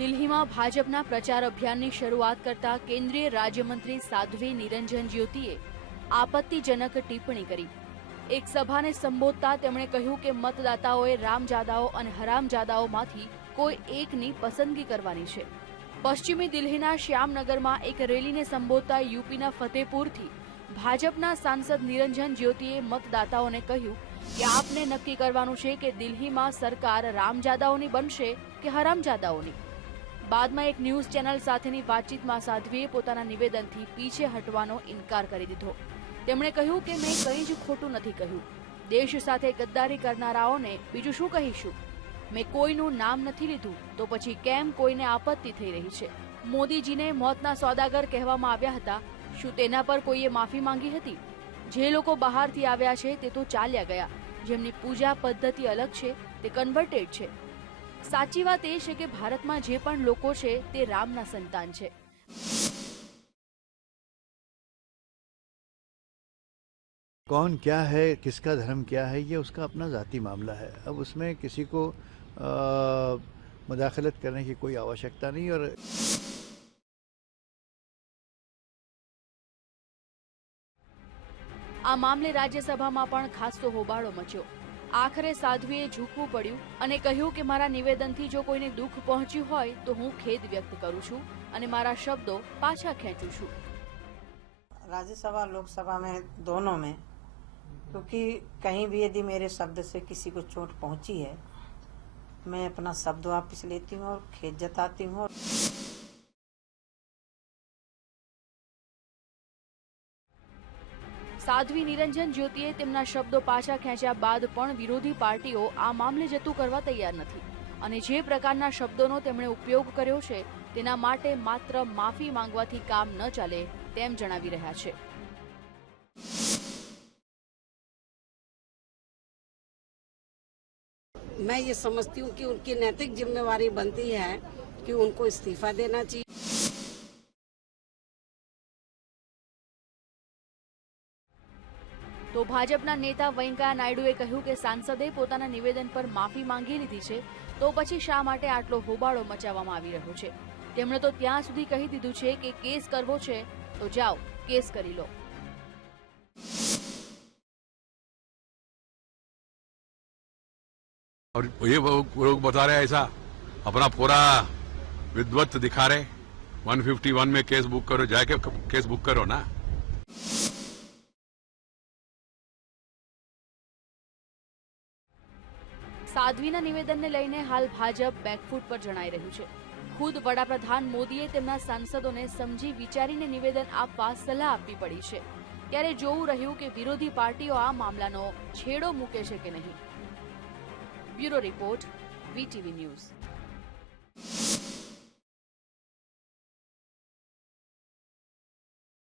દિલ્હીમાં ભાજપના પ્રચાર અભિયાનની શરૂઆત કરતા કેન્દ્રીય રાજ્યમંત્રી સાધ્વી નિરંજન જ્યોતિએ આપત્તિજનક ટિપ્પણી કરી। એક સભાને સંબોધતા તેમણે કહ્યું કે મતદાતાઓએ રામજાદાઓ અને હરામજાદાઓમાંથી કોઈ એકની પસંદગી કરવાની છે। પશ્ચિમી દિલ્હીના શ્યામનગરમાં એક રેલીને સંબોધતા યુપીના ફતેપુરથી ભાજપના સાંસદ નિરંજન જ્યોતિએ મતદાતાઓને કહ્યું કે આપને નક્કી કરવાનું છે કે દિલ્હીમાં સરકાર રામજાદાઓની બનશે કે હરામજાદાઓની। બાદમાં એક ન્યૂઝ ચેનલ સાથેની વાતચીતમાં સાધ્વીએ પોતાના નિવેદનથી પીછે હટવાનો ઇનકાર કરી દીધો। તેમણે કહ્યું કે મેં કંઈ જ ખોટું નથી કહ્યું। દેશ સાથે ગદ્દારી કરનારાઓને બીજું શું કહીશું? મેં કોઈનું નામ નથી લીધું તો પછી કેમ કોઈને આપત્તિ થઈ રહી છે? મોદીજીને મોતના સોદાગર કહેવામાં આવ્યા હતા, શું તેના પર કોઈએ માફી માંગી હતી? જે લોકો બહારથી આવ્યા છે તે તો ચાલ્યા ગયા, જેમની પૂજા પદ્ધતિ અલગ છે તે કન્વર્ટેડ છે। સાચી વાત એ છે કે ભારતમાં જે પણ લોકો છે તે રામના સંતાન છે। कौन क्या है, किसका धर्म क्या है, ये उसका अपना ज़ाती मामला है। अब उसमें किसी को मुदाखलत करने की कोई आवश्यकता नहीं। और આ મામલે રાજ્યસભામાં પણ ખાસ્સો હોબાળો મચ્યો। આખરે સાધ્વીએ ઝૂકવું પડ્યું અને કહ્યું કે મારા નિવેદનથી જો કોઈને દુઃખ પહોંચ્યું હોય તો હું ખેદ વ્યક્ત કરું છું અને મારા શબ્દો પાછા ખેંચું છું। राज्यसभा लोकसभा में दोनों में, क्योंकि कहीं भी यदि मेरे शब्द से किसी को चोट पहुंची है, मैं अपना शब्द वापस लेती हूँ और खेद जताती हूँ। સાધ્વી નિરંજન જ્યોતિએ તેમના શબ્દો પાછા ખેંચ્યા બાદ પણ વિરોધી પાર્ટીઓ આ મામલે જતું કરવા તૈયાર નથી અને જે પ્રકારના શબ્દોનો તેમણે ઉપયોગ કર્યો છે તેના માટે માત્ર માફી માંગવાથી કામ ન ચાલે તેમ જણાવી રહ્યા છે। मैं ये समझती हूँ कि उनकी नैतिक जिम्मेवारी बनती है कि उनको इस्तीफा देना चाहिए। તો ભાજપના નેતા વેંકૈયા નાયડુએ કહ્યું કે સાંસદે પોતાના નિવેદન પર માફી માંગી લીધી છે તો પછી શા માટે આટલો હોબાળો મચાવવામાં આવી રહ્યો છે? તેમણે તો ત્યાં સુધી કહી દીધું છે કે કેસ કરવો છે તો જાઓ કેસ કરી લો। और ये लोग बता रहे हैं ऐसा, अपना पूरा विद्वत दिखा रहे। 151 में केस बुक करो, जाके केस बुक करो ना। સાધ્વીના નિવેદનને લઈને હાલ ભાજપ બેકફૂટ પર જણાઈ રહ્યું છે। ખુદ વડાપ્રધાન મોદીએ તેમના સાંસદોને સમજી વિચારીને નિવેદન આપવા સલાહ આપવી પડી છે। ત્યારે જોવું રહ્યું કે વિરોધી પાર્ટીઓ આ મામલાનો છેડો મૂકે છે કે નહીં। Bureau report, VTV news.